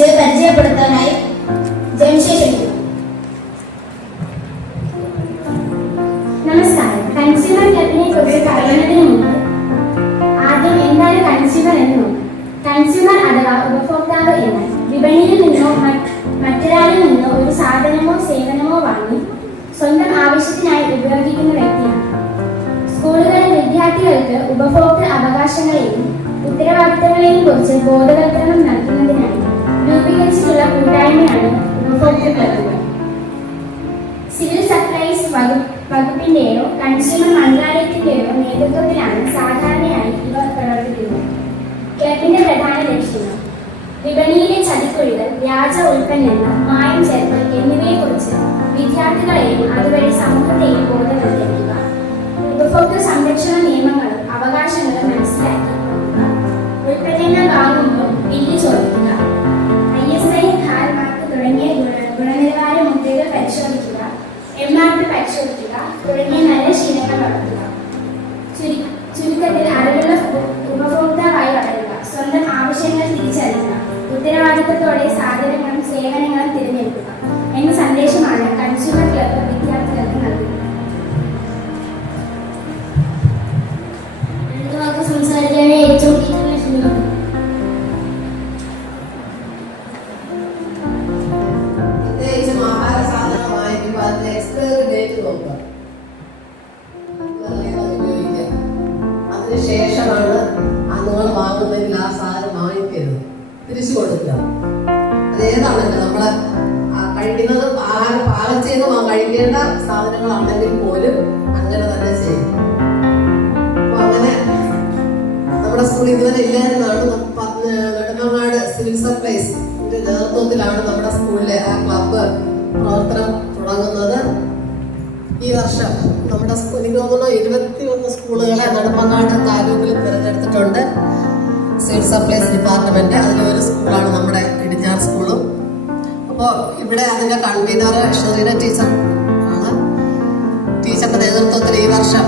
കുറിച്ച് പരിചയപ്പെടുത്താനായി ജംഷേഡ്. നമസ്കാരം. കൺസ്യൂമർ ക്ലബിനെ കുറിച്ച് പറയുന്നതിന് മുമ്പ് ആദ്യം എന്താണ് കൺസ്യൂമർ എന്ന് നോക്കാം. കൺസ്യൂമർ അഥവാ ഉപഭോക്താവ് എന്നാൽ വിപണിയിൽ നിന്നോ മറ്റൊരാളിൽ നിന്നോ ഒരു സാധനമോ സേവനമോ വാങ്ങി സ്വന്തം ആവശ്യത്തിനായി ഉപയോഗിക്കുന്ന വ്യക്തിയാണ്. സ്കൂളുകളിൽ വിദ്യാർത്ഥികൾക്ക് ഉപഭോക്തൃ അവകാശങ്ങളെയും ഉത്തരവാദിത്തങ്ങളെയും കുറിച്ച് ബോധവൽക്കരണം നടത്തുന്നതിനായി രൂപീകരിച്ചിട്ടുള്ള കൂട്ടായ്മയാണ് ഉപഭോക്തൃ ക്ലബ്ബുകൾ. സിവിൽ സപ്ലൈസ് വകുപ്പിന്റെയോ കൺസ്യൂമർ മന്ത്രാലയത്തിന്റെയോ നേതൃത്വത്തിലാണ് സാധാരണയായി ഇവ പ്രവർത്തിക്കുന്നത്. ക്ലബിന്റെ പ്രധാന ലക്ഷ്യങ്ങൾ വിപണിയിലെ ചതിക്കുഴികൾ, വ്യാജ ഉൽപ്പന്നങ്ങൾ, മായം ചേർക്കൽ എന്നിവയെക്കുറിച്ച് വിദ്യാർത്ഥികളെയും അതുവഴി സമൂഹത്തെയും ബോധവൽക്കരിക്കുക. ഉപഭോക്തൃ സംരക്ഷണ നിയമങ്ങളും അവകാശങ്ങളും മനസ്സിലാക്കി ഉൽപ്പന്നങ്ങൾ വാങ്ങുമ്പോൾ ബില്ല് ചോദിക്കുക, ISI, ഹാൾമാർക്ക് തുടങ്ങിയ ഗുണനിലവാര മുദ്രകൾ പരിശോധിക്കുക, MRP പരിശോധിക്കുക തുടങ്ങിയ നല്ല ശീലങ്ങൾ വളർത്തുക. ചുരുക്കത്തിൽ അറിവുള്ള ഉപഭോക്താവായി വളരുക, സ്വന്തം ആവശ്യങ്ങൾ തിരിച്ചറിയുക, ഉത്തരവാദിത്തത്തോടെ സാധനങ്ങളും സേവനങ്ങളും തിരഞ്ഞെടുക്കുക എന്ന സന്ദേശമാണ് കൺസ്യൂമർ ക്ലബ്ബ് വിദ്യാർത്ഥികൾക്ക് നൽകുന്നത്. സംസാരിക്കാനേ ഏറ്റവും അതിനുശേഷമാണ് നിങ്ങൾ വാങ്ങുന്നതെങ്കിൽ ആ സാധനം വാങ്ങിക്കരുത്, തിരിച്ചു കൊടുക്കുക. അതേതാണല്ലോ നമ്മളെ കഴിക്കുന്നത് ആഹാരം പാകം ചെയ്ത് കഴിക്കേണ്ട സാധനങ്ങളാണെങ്കിൽ പോലും അങ്ങനെ തന്നെ ചെയ്യും. അപ്പൊ അങ്ങനെ നമ്മുടെ സ്കൂളിൽ ഇതുവരെ ഇല്ലായിരുന്നാണ് നെടുമങ്ങാട് സിവിൽ സപ്ലൈസ് നേതൃത്വത്തിലാണ് നമ്മുടെ സ്കൂളിലെ ആ ക്ലബ്ബ് പ്രവർത്തനം തുടങ്ങുന്നത്. ഈ വർഷം നമ്മുടെ എനിക്ക് തോന്നുന്നു 21 സ്കൂളുകളെ നെടുമങ്ങാട് താലൂക്കിൽ തിരഞ്ഞെടുത്തിട്ടുണ്ട് സിവിൽ സപ്ലൈസ് ഡിപ്പാർട്ട്മെന്റ്. അതിലൊരു സ്കൂളാണ് നമ്മുടെ ഇടിഞ്ഞാർ സ്കൂളും. അപ്പോൾ ഇവിടെ അതിന്റെ കൺവീനർ ഷെറീന ടീച്ചർ ആണ്. ടീച്ചറുടെ നേതൃത്വത്തിൽ ഈ വർഷം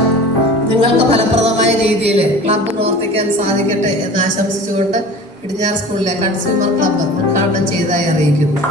നിങ്ങൾക്ക് ഫലപ്രദമായ രീതിയിൽ ക്ലബ്ബ് പ്രവർത്തിക്കാൻ സാധിക്കട്ടെ എന്ന് ആശംസിച്ചുകൊണ്ട് ഇടിഞ്ഞാർ സ്കൂളിലെ കൺസ്യൂമർ ക്ലബ്ബ് ഉദ്ഘാടനം ചെയ്തതായി അറിയിക്കുന്നു.